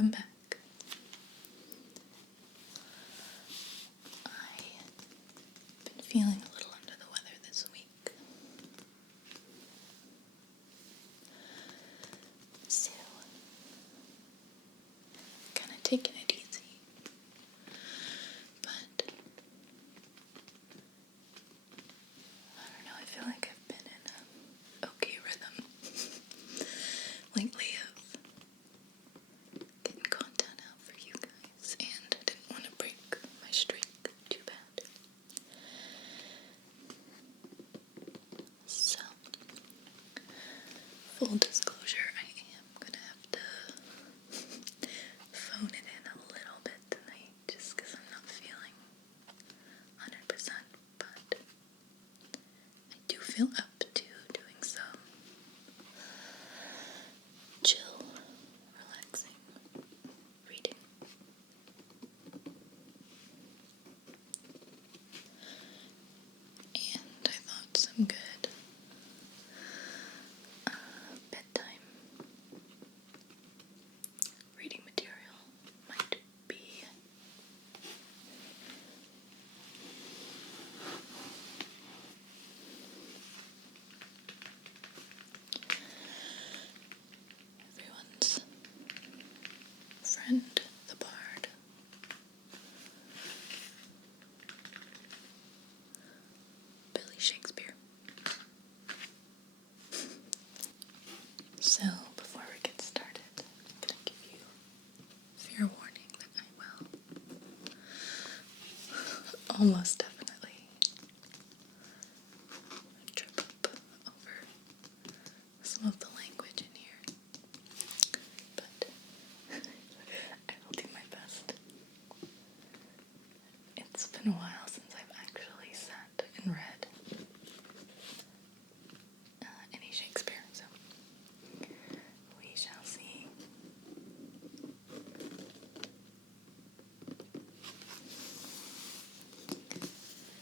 welcome back. I've been feeling a little under the weather this week. So, kind of taking it easy. But, I don't know, I feel like I've been in an okay rhythm lately of getting content out for you guys, and I didn't want to break my streak too bad. So, full disclosure, I am gonna have to phone it in a little bit tonight just because I'm not feeling 100%, but I do feel up to doing some chill, relaxing reading. And I thought some good bedtime reading material might be everyone's friend, the bard. Billy Shakespeare. So, before we get started, I'm going to give you fair warning that I will almost definitely trip up over some of the language in here. But I will do my best. It's been a while since I've actually sat and read any Shakespeare, so we shall see.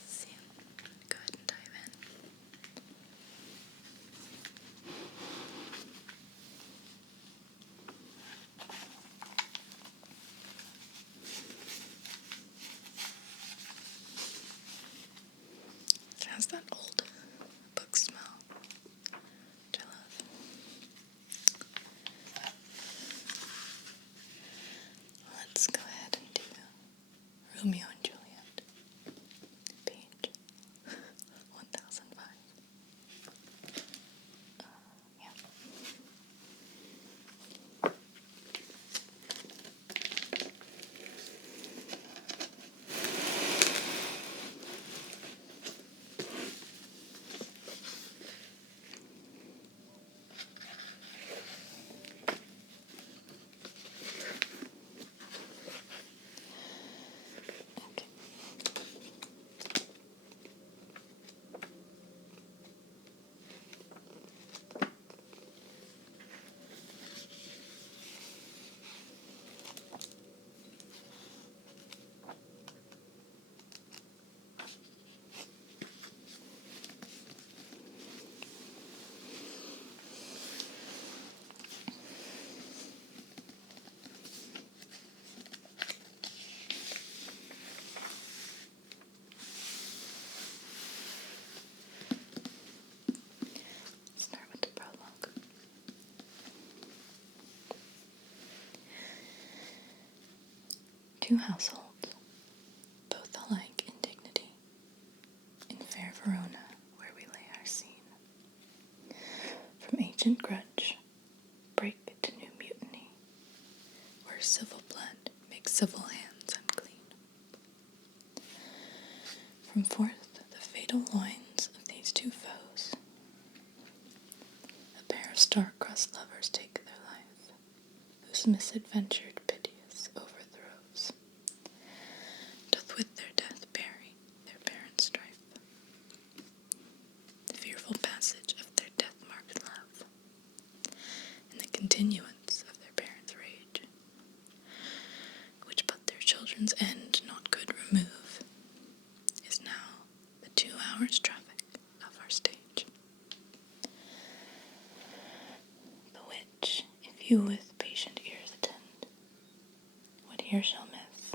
So, go ahead and dive in. It has that old book smell, which I love. Let's go ahead and do Romeo and Juliet, page 1005. Yeah. Okay. Start with the prologue. Two households, both alike in dignity, in fair Verona, where we lay our scene. From ancient grudge, break to new mutiny, where civil blood makes civil hands unclean. From forth the fatal loins of these two foes, a pair of star-crossed lovers take their life, whose misadventured piteous overthrows doth with their death bury their parents' strife. The fearful passage of their death-marked love, and the continuance of their parents' rage, which but their children's end not could remove, is now the 2 hours' traffic of our stage. The which, if you with patient ears attend, here shall miss,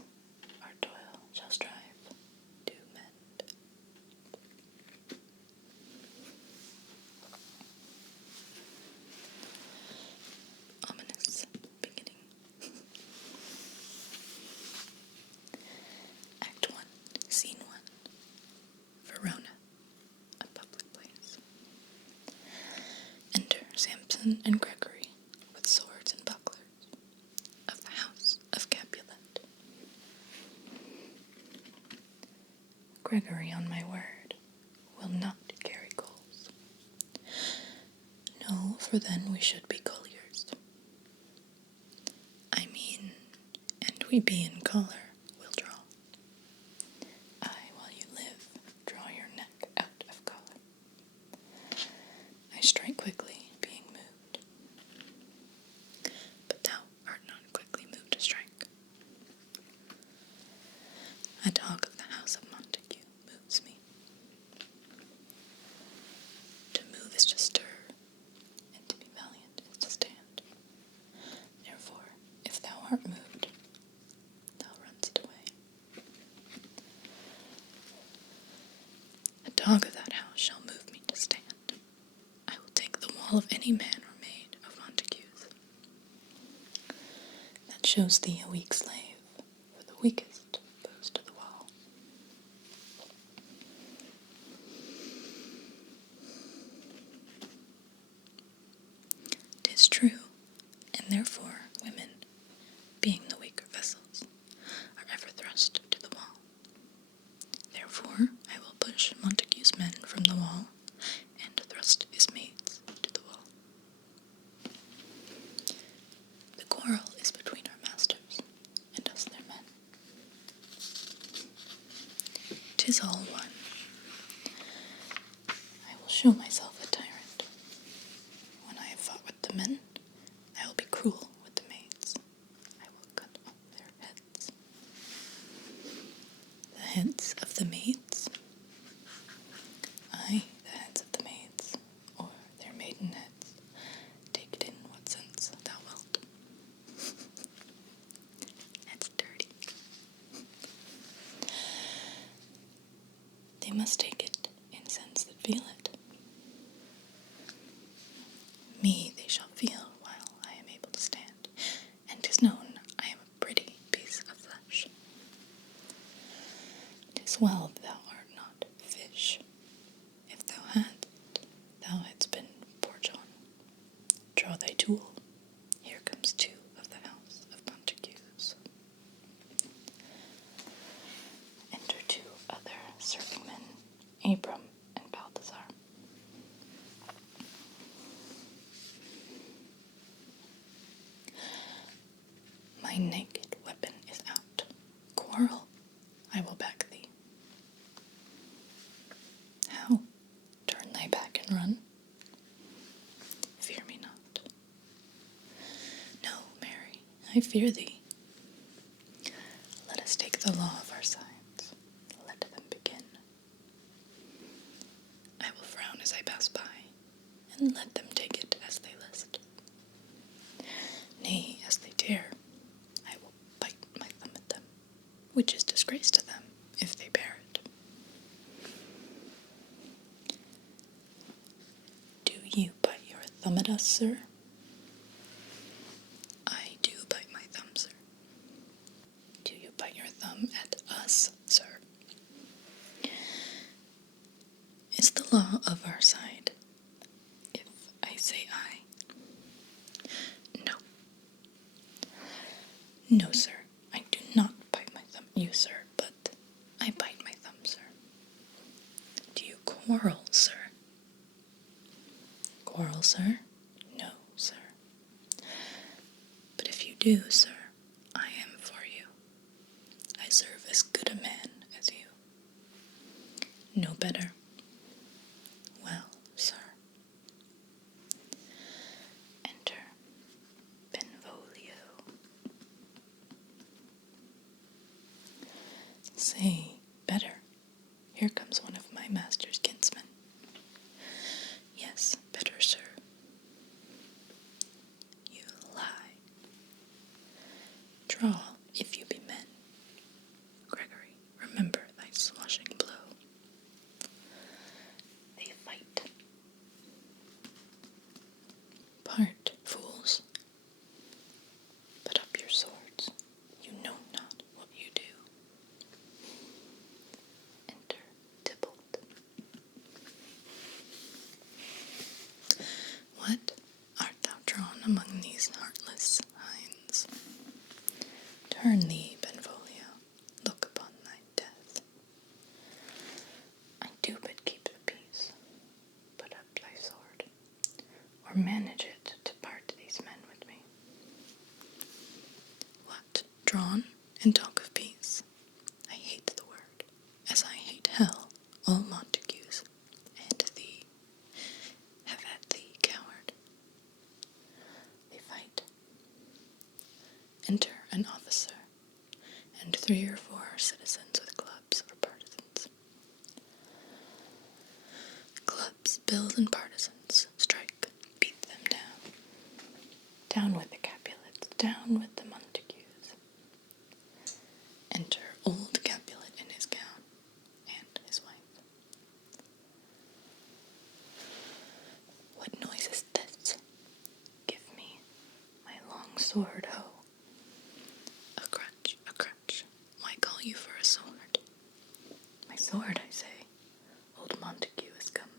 our toil shall strive to mend. Ominous beginning. Act 1, Scene 1. Verona, a public place. Enter Samson and Gregory with swords and bucklers of the house of Capulet. Gregory, on my word, will not carry coals. No, for then we should be colliers. I mean, and we be in collar, will draw. I, while you live, draw your neck out of collar. I strike quickly, being moved. But thou art not quickly moved to strike. A dog of the house of Montague moves me. To move is to stir, and to be valiant is to stand. Therefore, if thou art moved, thou runst away. A dog of that house shall move me to stand. I will take the wall of any man or maid of Montague's. That shows thee a weak slave, for the weakest goes to the wall. 'Tis true, and therefore women, being the weaker vessels, are ever thrust to the wall. Therefore I will push Montague's men from the wall, and thrust his maids to the wall. The quarrel is between our masters, and us their men. 'Tis all one. I will show myself a tyrant. When I have fought with the men, I will be cruel with the maids. I will cut off their heads. The heads of the maids? Aye, the heads of the maids, or their maiden heads. Take it in what sense thou wilt. That's dirty. They must take it in sense that feel it. Me they shall feel while I am able to stand, and 'tis known I am a pretty piece of flesh. 'Tis well thou art not fish. If thou hadst, thou hadst been poor John. Draw thy tool. Here comes two of the house of Montagues. Enter two other serving men, Abram and Balthazar. My naked weapon is out. Quarrel, I will back thee. How? Turn thy back and run? Fear me not. No, Mary, I fear thee. Let us take the law of our sides. Let them begin. I will frown as I pass by, and let them take it as they list. Nay, as they dare, I will bite my thumb at them, which is disgrace to them, if they bear it. Do you bite your thumb at us, sir? I do bite my thumb, sir. Do you bite your thumb at us, sir? Is the law of our side, if I say aye? No. No, sir, I do not bite my thumb at you, sir, but I bite my thumb, sir. Do you quarrel, sir? Quarrel, sir? No, sir. But if you do, sir, I am for you. I serve as good a man as you. No better. Well, sir. Enter Benvolio. Say, better. Here comes one of my master's kinsmen. Yes, better, sir. You lie. Draw, if you heart, fools. Put up your swords. You know not what you do. Enter Tybalt. What art thou drawn among these heartless hinds? Turn thee, Benvolio, look upon thy death. I do but keep the peace. Put up thy sword, or manage it to part these men with me. What, drawn, and talk of peace? I hate the word, as I hate hell, all Montagues, and thee. Have at thee, coward. They fight. Enter an officer, and 3 or 4 citizens with clubs or partisans. Clubs, bills, and partisans, strike, beat them down. Down with the Capulets, down with the Montagues. Enter old Capulet in his gown, and his wife. What noise is this? Give me my long sword, ho. A crutch, a crutch. Why call you for a sword? My sword, I say. Old Montague is come,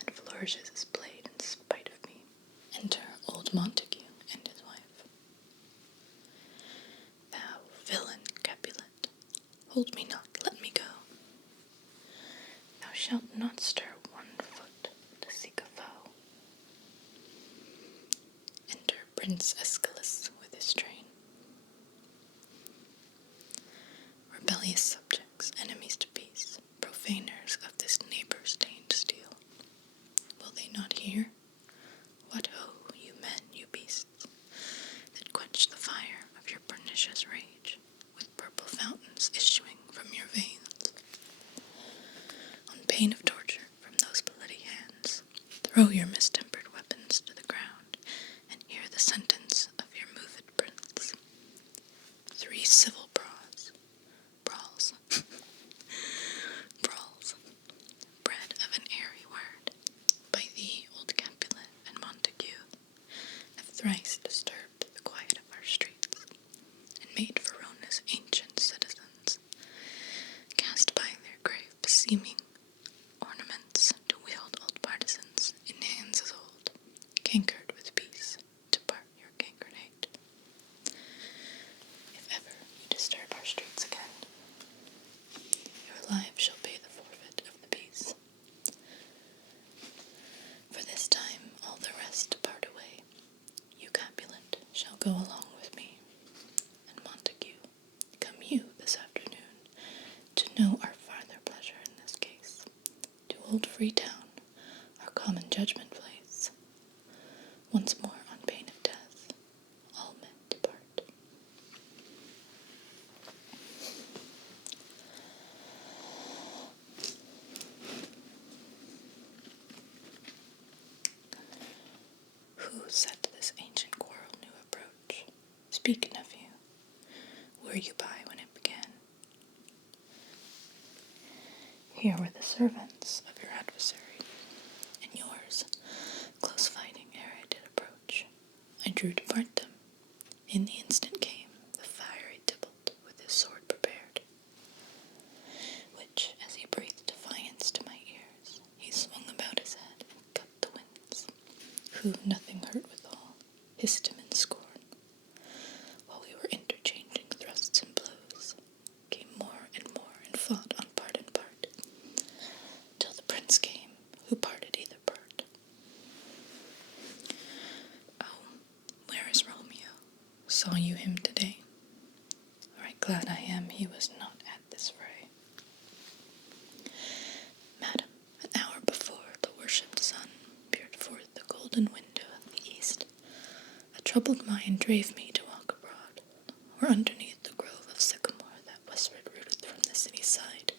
and flourishes his blade in spite of me. Enter old Montague and his wife. Thou villain, Capulet, hold me not, let me go. Thou shalt not stir 1 foot to seek a foe. Enter Prince Aeschylus with his train. Rebellious subjects, enemies to peace, profaners of this neighbor-stained steel. Will they not hear? What ho, you men, you beasts, that quench the fire of your pernicious rage, with purple fountains issuing from your veins. On pain of torture from those bloody hands, throw your mistempered weapons to the ground, and hear the sentence of your moved prince. 3 civil brawls, bred of an airy word, by thee, old Capulet and Montague, have thrice disturbed the quiet of our streets, and made Verona's ancient citizens cast by their grave beseeming ornaments to wield old partisans in hands as old, cankered with peace, to part your cankered hate. If ever you disturb our streets again, your lives shall pay the forfeit of the peace. For this time all the rest depart away. You, Capulet, shall go along with me, and Montague, come you this afternoon to know our farther pleasure in this case, to old Freetown, our common judgment place. Once more on pain of death, all men depart. Who set this ancient quarrel new approach? Speak, nephew. Were you by when it began? Here were the servants of your adversary, and yours, close fighting ere I did approach. I drew to part them. In the instant came the fiery Tybalt with his sword prepared, which, as he breathed defiance to my ears, he swung about his head and cut the winds, who, nothing hurt withal, hissed him in scorn. While we were interchanging thrusts and blows, came more and fought on part and part, till the prince came, who parted either part. Oh, where is Romeo? Saw you him today? Right glad I am he was not at this fray. Madam, an hour before the worshipped sun peered forth the golden window of the east, a troubled mind drave me to walk abroad, or underneath the grove of sycamore that westward rooteth from the city side.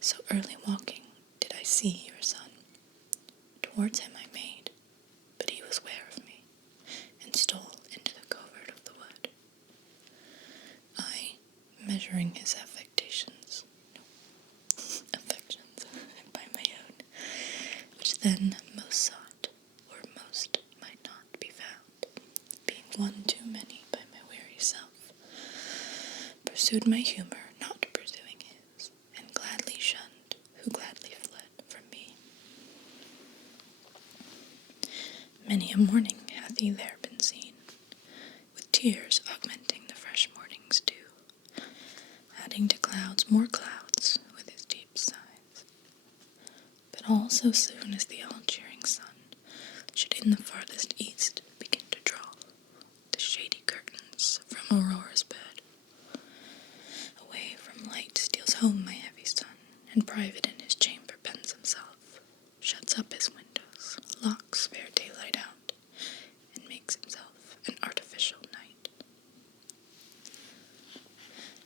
So early walking did I see your son. Towards him I made, but he was ware of me, and stole into the covert of the wood. I, measuring his affections by my own, which then most sought, or most might not be found, one too many by my weary self, pursued my humour, not pursuing his, and gladly shunned, who gladly fled from me. Many a morning hath he there been seen, with tears augmenting the fresh morning's dew, adding to clouds more clouds with his deep sighs. But all so soon as the all-cheering sun should in the farthest east begin to draw the shady curtains from Aurora's bed, away from light steals home my heavy son, and private in his chamber pens himself, shuts up his windows, locks fair daylight out, and makes himself an artificial night.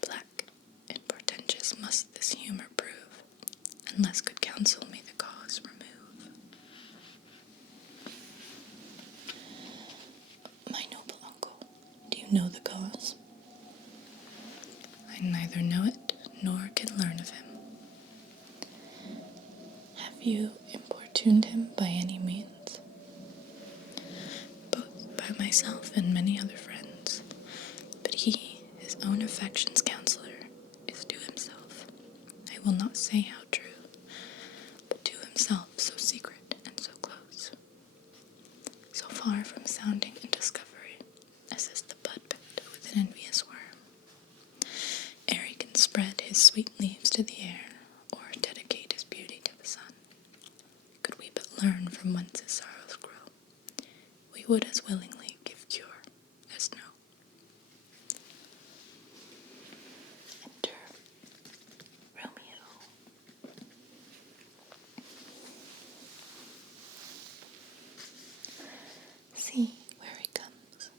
Black and portentous must this humour prove, unless good counsel may the cause remove. My noble uncle, do you know the cause? I neither know it, nor can learn of him. Have you importuned him by any means? Both by myself and many other friends, but he, his own affection's counsellor, is to himself, I will not say how true, but to himself so secret and so close, so far from sounding in discovery, as is the bud bit with an envious worm, ere he can spread his sweet leaves to the air, or dedicate his beauty to the sun. Could we but learn from whence his sorrows grow, we would as willingly give cure as know. Enter Romeo. See where he comes,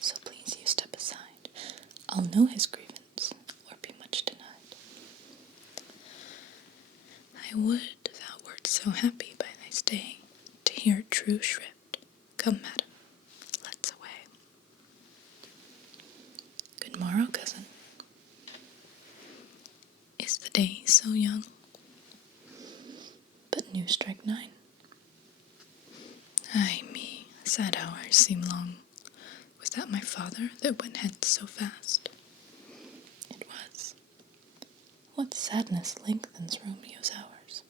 so please you step aside. I'll know his grievance, or be much denied. I would thou wert so happy by thy stay, to hear true shrift. Come, madam, let's away. Good morrow, cousin. Is the day so young? But new strike 9. Ay me, sad hours seem long. Was that my father that went hence so fast? It was. What sadness lengthens Romeo's hours?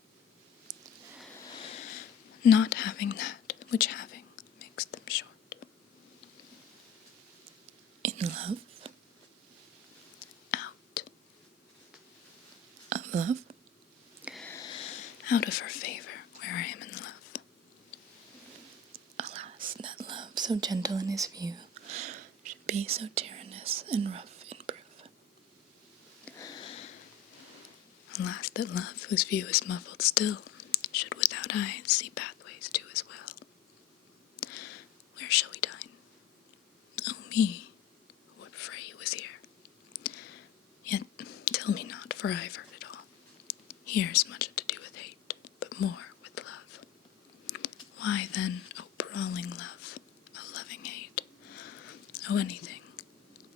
Not having that which having makes them short. In love? Out of love? Out of her favour, where I am in love. Alas, that love, so gentle in his view, should be so tyrannous and rough in proof. Alas, that love, whose view is muffled still, should without eyes see pathways to his will. Where shall we dine? Oh me, what fray was here? Yet tell me not, for I have heard it all. Here's much to do with hate, but more with love. Why then, O brawling love, O loving hate, O anything,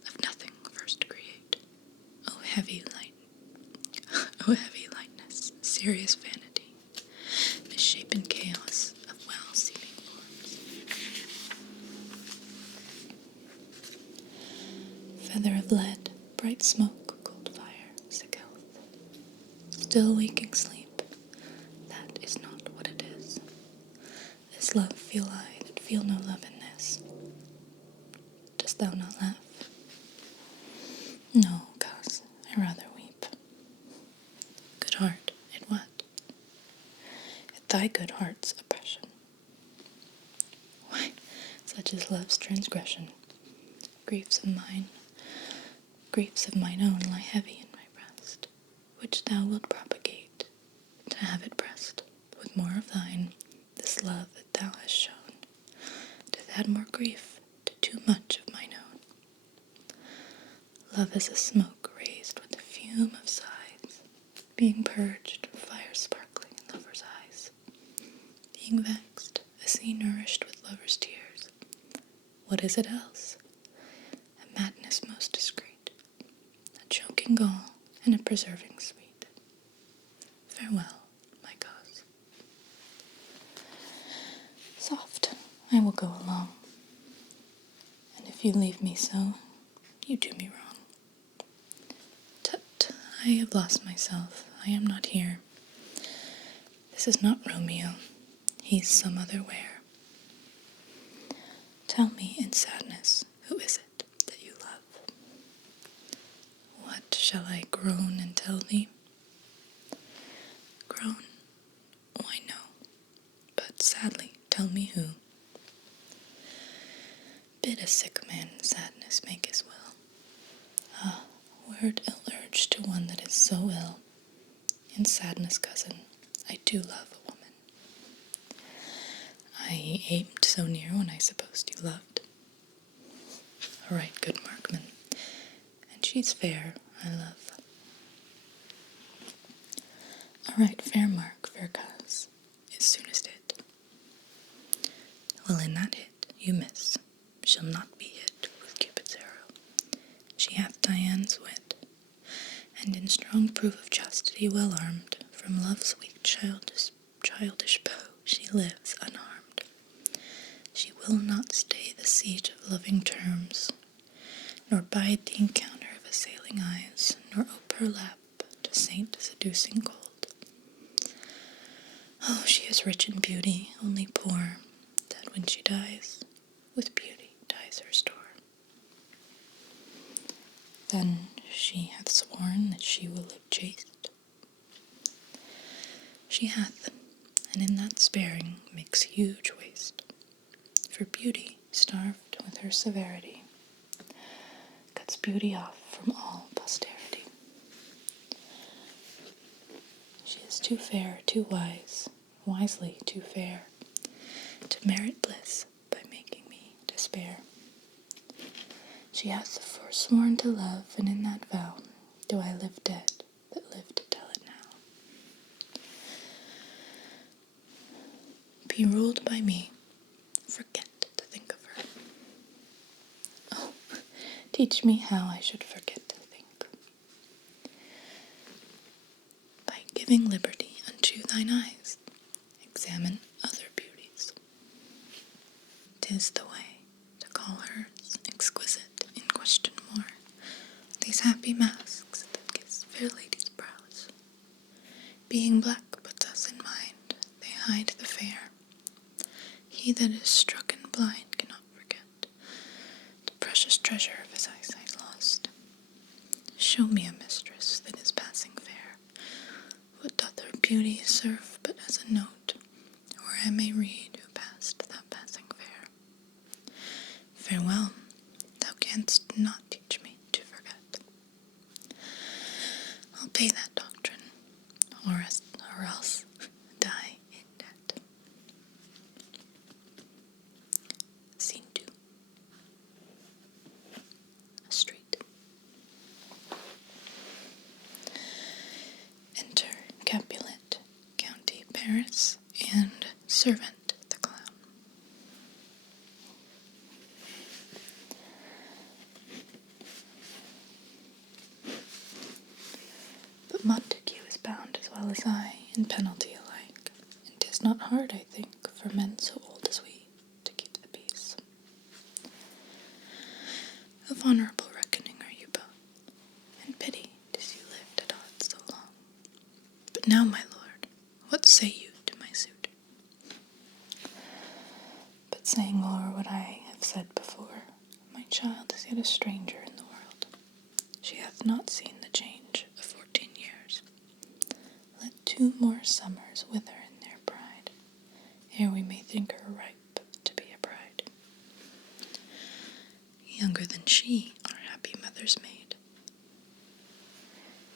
of nothing first create, O heavy light, O heavy lightness, serious vanity, misshapen chaos of well-seeming forms. Feather of lead, bright smoke, cold fire, sick health, still waking sleep, that is not what it is. This love feel I that feel no love in this. Dost thou not laugh? No, cause I rather weep. Good heart, it what? At thy good heart's oppression. Why, such is love's transgression. Griefs of mine own lie heavy in my breast, which thou wilt propagate, to have it pressed with more of thine, this love that thou hast shown, doth add more grief to too much of mine own. Love is a smoke raised with the fume of sighs, being purged, fire sparkling in lovers' eyes, being vexed, a sea nourished with lovers' tears. What is it else? A madness most discreet, a choking gall, and a preserving sweet. Farewell, my cause. Soft, I will go along, and if you leave me so, you do me wrong. Tut, I have lost myself. I am not here. This is not Romeo. He's some other where. Tell me in sadness, who is it that you love? What shall I groan and tell thee? Groan? Why no, but sadly tell me who. Bid a sick man in sadness make his will. Ah, word ill-urged to one that is so ill. In sadness, cousin, I do love a woman. I aimed so near when I supposed you loved. A right good markman, and she's fair, I love. A right fair mark, fair coz, is soonest hit. Well, in that hit you miss, shall not be hit with Cupid's arrow. She hath Dian's wit, and in strong proof of chastity well armed, from love's weak childish bow she lives unharmed. She will not stay the siege of loving terms, nor bide the encounter of assailing eyes, nor ope her lap to saint seducing cold. Oh, she is rich in beauty, only poor, that when she dies, with beauty dies her store. Then she hath sworn that she will live chaste. She hath, and in that sparing makes huge waste. For beauty, starved with her severity, cuts beauty off from all posterity. She is too fair, too wise, wisely too fair, to merit bliss by making me despair. She hath forsworn to love, and in that vow do I live dead that live to tell it now. Be ruled by me, forget to think of her. Oh, teach me how I should forget to think. By giving liberty unto thine eyes, examine other beauties. 'Tis the way to call hers exquisite in question more. These happy masks that kiss fair ladies' brows, being black puts us in mind, they hide the fair. He that is struck and blind cannot forget the precious treasure of his eyesight lost. Show me a mistress that is passing fair. What doth her beauty serve but as a note, where I may read who passed that passing fair? Farewell, thou canst not teach me to forget. I'll pay that doctrine, or else die in debt. Scene 2. A street. Enter Capulet, County Paris, and servant the clown. But Montague is bound as well as I, in penalty alike, and 'tis not hard, I think, for men so old as we to keep the peace. Of honourable reckoning are you both, and pity 'tis you lived at odds so long. But now, my lord, what say you to my suit? But saying o'er what I have said before, my child is yet a stranger in the world. She hath not seen the change of 14 years. Let 2 more summers wither in their pride, ere we may think her ripe to be a bride. Younger than she, our happy mother's maid,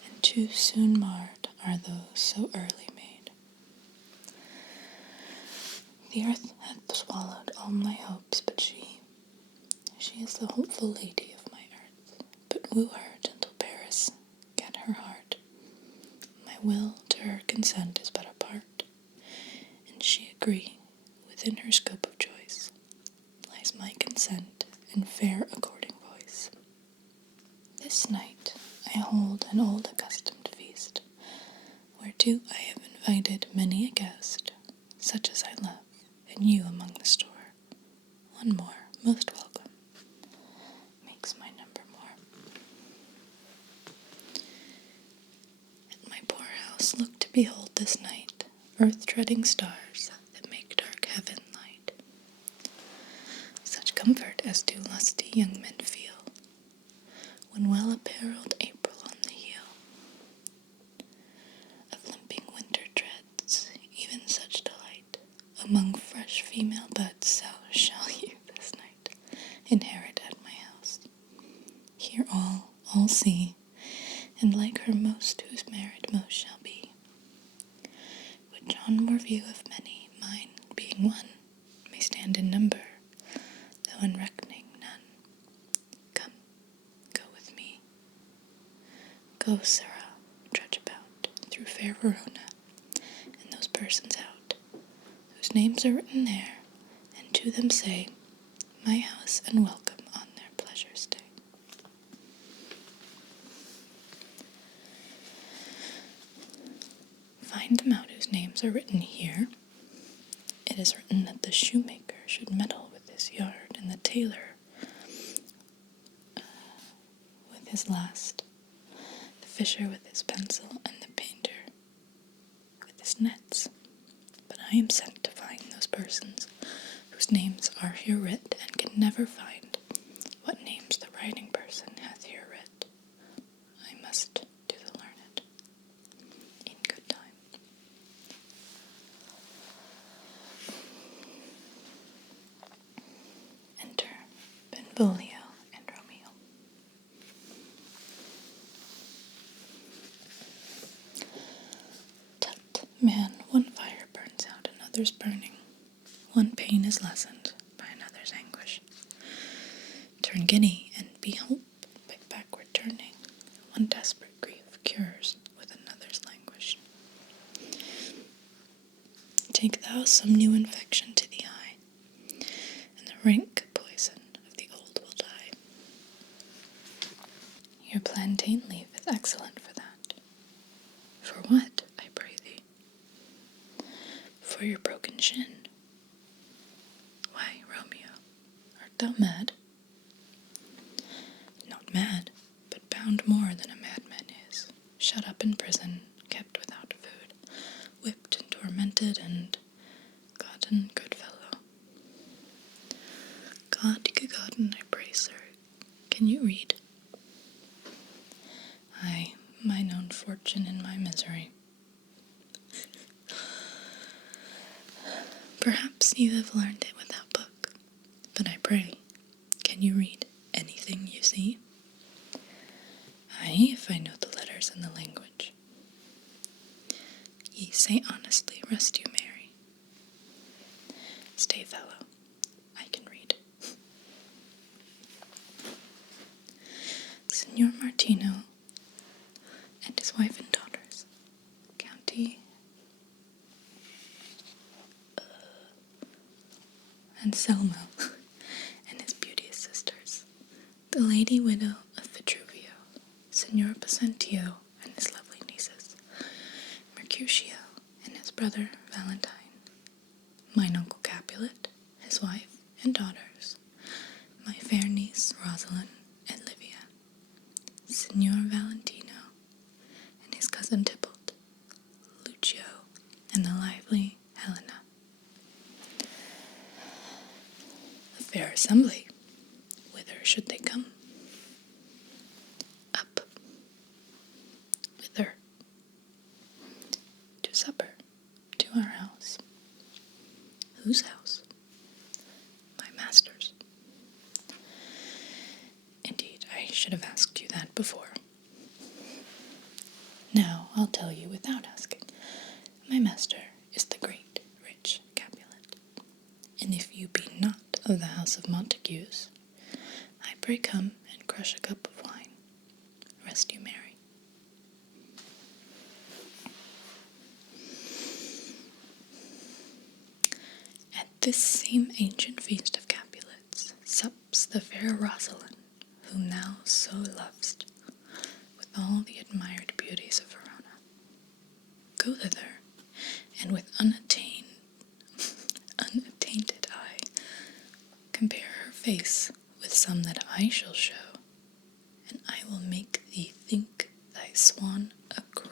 and too soon marred are those so early made. The earth hath swallowed all my hopes, but she is the hopeful lady of my earth. But woo her, gentle Paris, get her heart. My will to her consent is but a part, and she agree within her scope of choice lies my consent and fair according voice. This night I hold an old accustomed feast, whereto I have invited many a guest, such as I love, and you among the store. One more, most welcome. earth-treading stars that make dark heaven light. Such comfort as do lusty young men feel, when well-apparelled April on the heel of limping winter treads, even such delight among fresh female buds, so shall you this night inherit at my house. Hear all see, and like her most whose merit most shall be, which on more view of many, mine being one, may stand in number, though in reckoning none. Come, go with me. Go, Sarah, trudge about through fair Verona, and those persons out, whose names are written there, and to them say, my house and welcome on their pleasure's day. Find them out whose names are written here. It is written that the shoemaker should meddle with his yard, and the tailor with his last, the fisher with his pencil, and the painter with his nets. But I am sent to find those persons whose names are here writ, and can never find what names the writing person hath here writ. I must do the learned in good time. Enter Benvolio and Romeo. Tut, man, one fire burns out, another's burning. One pain is lessened by another's anguish. Turn giddy and be hope by backward turning. One desperate grief cures with another's languish. Take thou some new infection to the eye, and the rank poison of the old will die. Your plantain leaf is excellent for that. For what, I pray thee? For your broken shin. Why, Romeo, art thou mad? Not mad, but bound more than a madman is, shut up in prison, kept without food, whipped and tormented, and gotten good fellow. God gegotten, I pray, sir, can you read? Aye, mine own fortune and my misery. Perhaps you have learned it without book, but I pray, can you read anything you see? Aye, if I know the letters and the language. Ye say honestly, rest you merry. Stay, fellow, I can read. Signor Martino and his wife and daughters, County Anselmo and his beauteous sisters, the lady widow of Vitruvio, Signor Pasentio and his lovely nieces, Mercutio and his brother Valentine, mine uncle Capulet, his wife and daughters, my fair niece Rosalind and Livia, Signor Valentino and his cousin Tybalt, Lucio and the lively Helena. A fair assembly. Whither should they come? Up. Whither? To supper. To our house. Whose house? My master's. Indeed, I should have asked you that before. Now I'll tell you without asking. My master is the great, rich Capulet. And if you be not of the house of Montagues, I pray come and crush a cup of wine. Rest you merry. At this same ancient feast of Capulets sups the fair Rosalind, whom thou so lovest, with all the admired beauties of Verona. Go thither, and with unattainted eye, compare her face with some that I shall show, and I will make thee think thy swan a crow.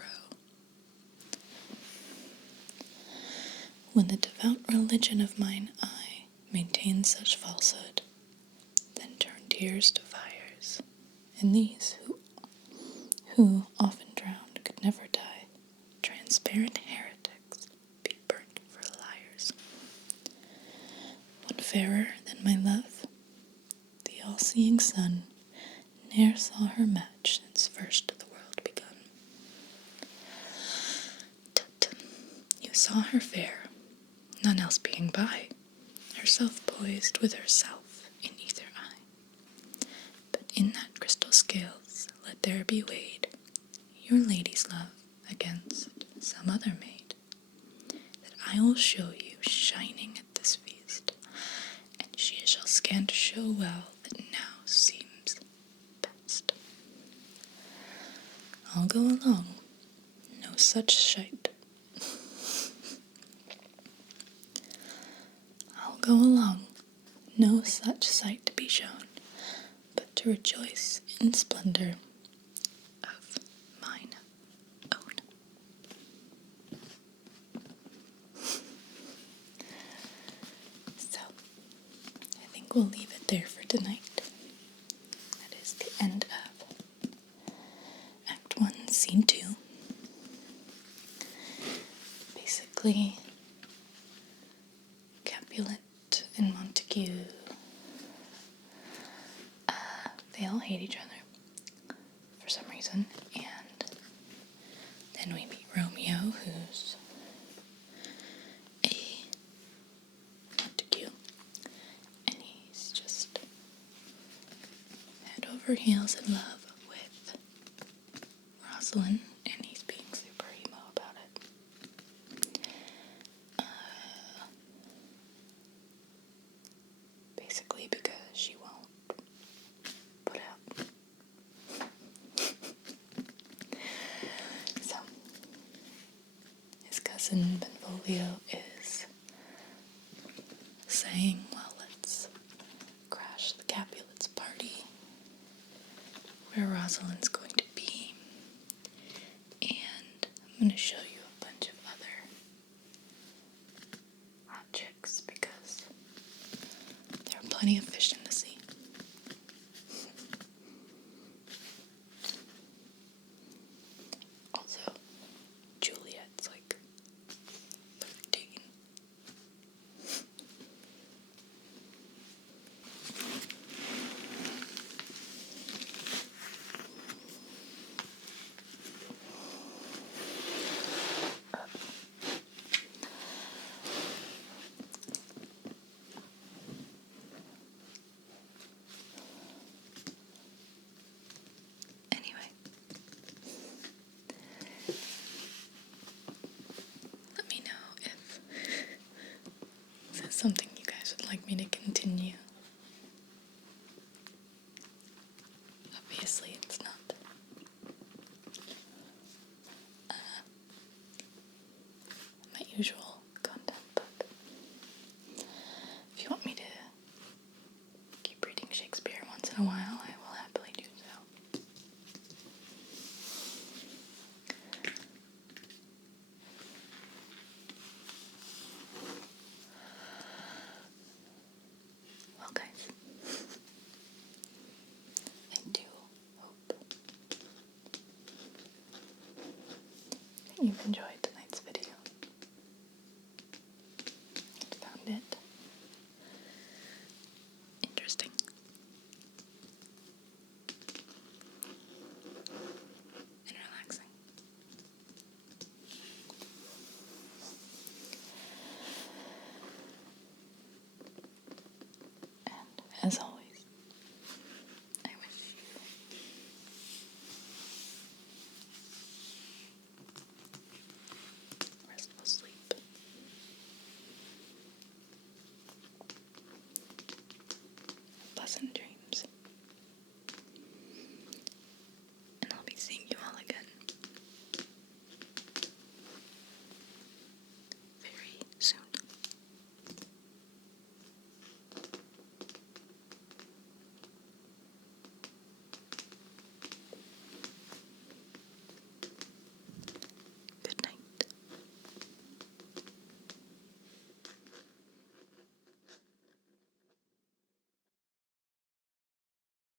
when the devout religion of mine eye maintains such falsehood, then turn tears to fires, and these, who often drowned, could never die, transparent heretics, be burnt for liars. One fairer than my love, the all-seeing sun, ne'er saw her match since first the world begun. Tut, you saw her fair, none else being by, herself poised with herself in either eye. But in that crystal scales let there be weighed your lady's love against some other maid, that I will show you shining at this feast, and she shall scant show well that now seems best. I'll go along, no such sight. I'll go along, no such sight to be shown, but to rejoice in splendor of mine own. So, I think we'll leave it there for tonight. That is the end of Act 1, Scene 2. Basically, Capulet and Montague, they all hate each other for some reason, and then we meet Romeo, who's a Montague, and he's just head over heels in love with Rosalind, and he's being super emo about it. Basically because she won't put out. So, his cousin Benvolio is saying, well, let's crash the Capulets' party where Rosalind's going to be, and I'm going to show you a bunch of other hot chicks because there are plenty of fish in the sea. Also, Juliet's like 13. Anyway, let me know if this is something you guys would like me to continue. Obviously, it's not my usual content, but if you want me to keep reading Shakespeare once in a while, I will happily do so. Well, guys, I do hope that you've enjoyed tonight's video. Found it interesting and relaxing. And as always,